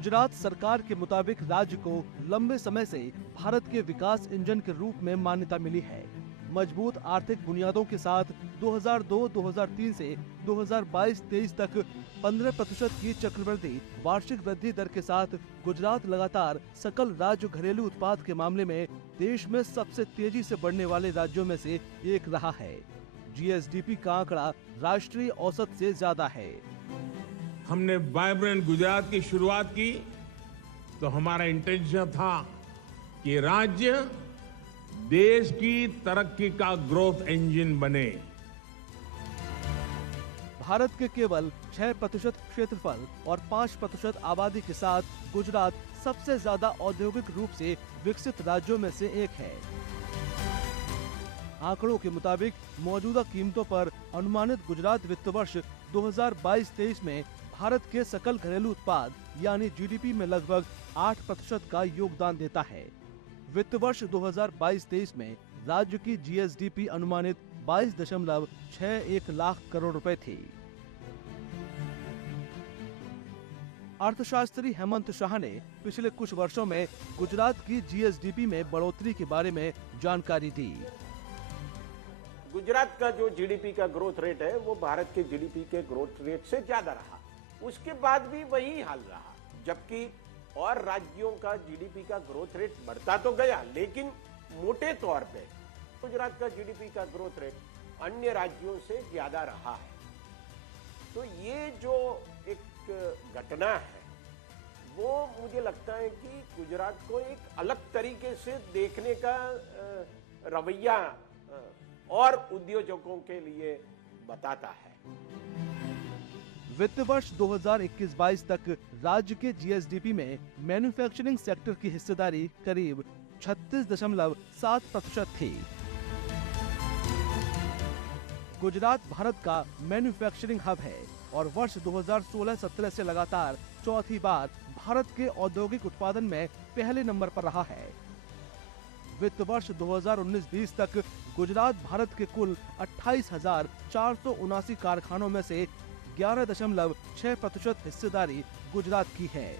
गुजरात सरकार के मुताबिक राज्य को लंबे समय से भारत के विकास इंजन के रूप में मान्यता मिली है। मजबूत आर्थिक बुनियादों के साथ 2002-2003 से 2022-23 तक 15% की चक्रवृद्धि वार्षिक वृद्धि दर के साथ गुजरात लगातार सकल राज्य घरेलू उत्पाद के मामले में देश में सबसे तेजी से बढ़ने वाले राज्यों में से एक रहा है। जीएसडीपी का आंकड़ा राष्ट्रीय औसत से ज्यादा है। हमने वाइब्रेंट गुजरात की शुरुआत की तो हमारा इंटेंशन था कि राज्य देश की तरक्की का ग्रोथ इंजन बने। भारत के केवल 6% क्षेत्रफल और 5% आबादी के साथ गुजरात सबसे ज्यादा औद्योगिक रूप से विकसित राज्यों में से एक है। आंकड़ों के मुताबिक मौजूदा कीमतों पर अनुमानित गुजरात वित्त वर्ष 2022-23 में भारत के सकल घरेलू उत्पाद यानी जीडीपी में लगभग 8% का योगदान देता है। वित्त वर्ष 2022-23 में राज्य की जीएसडीपी अनुमानित 22.61 लाख करोड़ रुपए थी। अर्थशास्त्री हेमंत शाह ने पिछले कुछ वर्षों में गुजरात की जीएसडीपी में बढ़ोतरी के बारे में जानकारी दी। गुजरात का जो जीडीपी का ग्रोथ रेट है वो भारत के जीडीपी के ग्रोथ रेट से ज्यादा रहा। उसके बाद भी वही हाल रहा, जबकि और राज्यों का जीडीपी का ग्रोथ रेट बढ़ता तो गया, लेकिन मोटे तौर पे गुजरात का जीडीपी का ग्रोथ रेट अन्य राज्यों से ज्यादा रहा है। तो ये जो एक घटना है वो मुझे लगता है कि गुजरात को एक अलग तरीके से देखने का रवैया और उद्योजकों के लिए बताता है। वित्त वर्ष 2021-22 तक राज्य के जीएसडीपी में मैन्युफैक्चरिंग सेक्टर की हिस्सेदारी करीब 36.7% थी। गुजरात भारत का मैन्युफैक्चरिंग हब है और वर्ष 2016-17 से लगातार चौथी बार भारत के औद्योगिक उत्पादन में पहले नंबर पर रहा है। वित्त वर्ष 2019-20 तक गुजरात भारत के कुल 28,479 कारखानों में से 11.6% हिस्सेदारी गुजरात की है।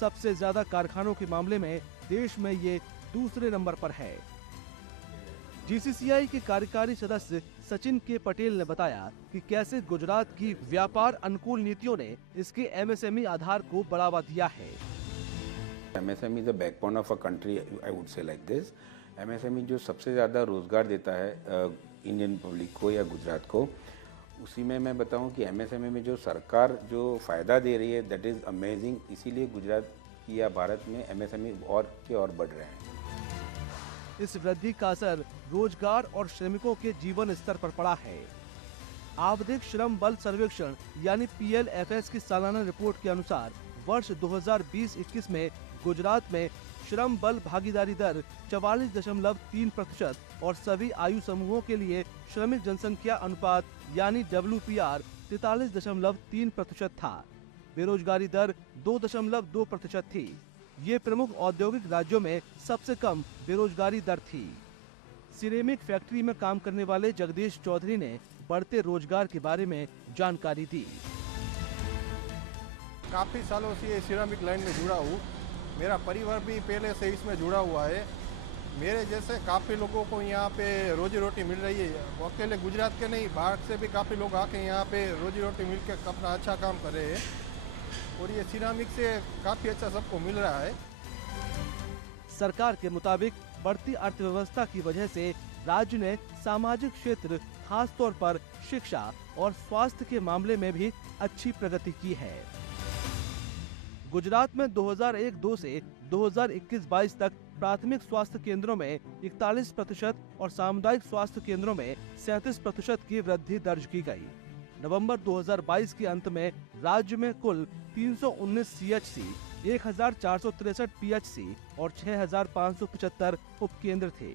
सबसे ज्यादा कारखानों के मामले में देश में ये दूसरे नंबर पर है। जीसीसीआई के कार्यकारी सदस्य सचिन के पटेल ने बताया कि कैसे गुजरात की व्यापार अनुकूल नीतियों ने इसके एमएसएमई आधार को बढ़ावा दिया है। MSME is the backbone of a country, I would say like this. MSME जो सबसे ज़्यादा रोज़गार देता है इंडियन पब्लिक को या गुजरात को, उसी में मैं बताऊं कि MSME में जो सरकार जो फ़ायदा दे रही है दैट इज़ अमेजिंग। इसीलिए गुजरात की या भारत में MSME और बढ़ रहे हैं। इस वृद्धि का असर रोजगार और श्रमिकों के जीवन स्तर पर पड़ा है। आवधिक श्रम बल सर्वेक्षण यानी PLFS की सालाना रिपोर्ट के अनुसार वर्ष 2020-21 में गुजरात में श्रम बल भागीदारी दर 44.3% और सभी आयु समूहों के लिए श्रमिक जनसंख्या अनुपात यानी WPR 43.3% था। बेरोजगारी दर 2.2% थी। ये प्रमुख औद्योगिक राज्यों में सबसे कम बेरोजगारी दर थी। सिरेमिक फैक्ट्री में काम करने वाले जगदीश चौधरी ने बढ़ते रोजगार के बारे में जानकारी दी। काफ़ी सालों से ये सिरेमिक लाइन में जुड़ा हूँ। मेरा परिवार भी पहले से इसमें जुड़ा हुआ है। मेरे जैसे काफ़ी लोगों को यहाँ पे रोजी रोटी मिल रही है। वो अकेले गुजरात के नहीं, बाहर से भी काफ़ी लोग आके यहाँ पे रोजी रोटी मिल के अपना अच्छा काम कर रहे हैं और ये सिरेमिक से काफ़ी अच्छा सबको मिल रहा है। सरकार के मुताबिक बढ़ती अर्थव्यवस्था की वजह से राज्य ने सामाजिक क्षेत्र खास तौर पर शिक्षा और स्वास्थ्य के मामले में भी अच्छी प्रगति की है। गुजरात में 2001-2 से 2021-22 तक प्राथमिक स्वास्थ्य केंद्रों में 41% और सामुदायिक स्वास्थ्य केंद्रों में 37% की वृद्धि दर्ज की गई। नवंबर 2022 के अंत में राज्य में कुल 319 CHC, 1463 PHC और 6575 उपकेंद्र थे।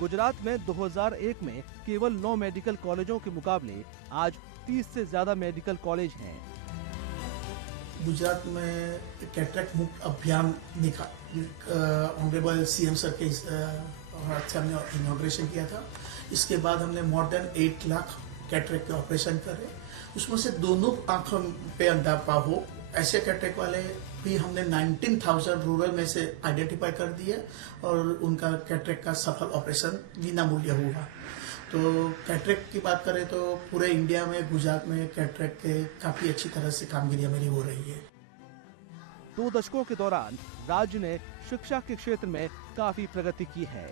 गुजरात में 2001 में केवल 9 मेडिकल कॉलेजों के मुकाबले आज 30 से ज्यादा मेडिकल कॉलेज हैं। गुजरात में कैटरेक्ट मुक्त अभियान ऑनरेबल CM सर के हमने इनॉग्रेशन किया था। इसके बाद हमने मोर देन 8 लाख कैटरेक्ट के ऑपरेशन करें, उसमें से दोनों आंखों पे अंधापा हो, ऐसे कैटरेक्ट वाले भी हमने 19,000 रूरल में से आइडेंटिफाई कर दिया और उनका कैटरेक्ट का सफल ऑपरेशन विनामूल्य हुआ। तो कैटरेक्ट की बात करें तो पूरे इंडिया में, गुजरात में कैटरेक्ट के काफी अच्छी तरह से कामगिरी मेरी हो रही है। 2 दशकों के दौरान राज्य ने शिक्षा के क्षेत्र में काफी प्रगति की है।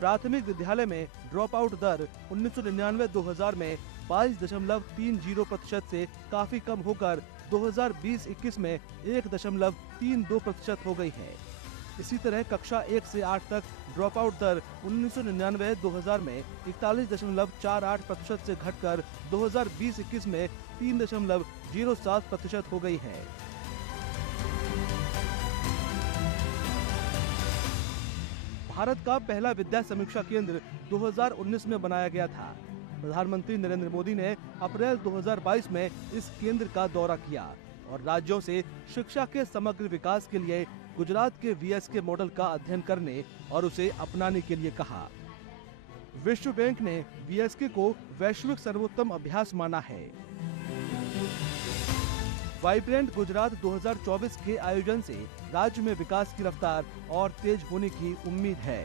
प्राथमिक विद्यालय में ड्रॉप आउट दर 1999-2000 में 22.30% से काफी कम होकर 2020-21 में 1.32% हो गई है। इसी तरह कक्षा 1 से 8 तक ड्रॉप आउट दर 1999-2000 में 41.48% से घटकर 2020-21 में 3.07% हो गई है। भारत का पहला विद्या समीक्षा केंद्र 2019 में बनाया गया था। प्रधानमंत्री नरेंद्र मोदी ने अप्रैल 2022 में इस केंद्र का दौरा किया और राज्यों से शिक्षा के समग्र विकास के लिए गुजरात के वीएसके मॉडल का अध्ययन करने और उसे अपनाने के लिए कहा। विश्व बैंक ने वीएसके को वैश्विक सर्वोत्तम अभ्यास माना है। वाइब्रेंट गुजरात 2024 के आयोजन से राज्य में विकास की रफ्तार और तेज होने की उम्मीद है।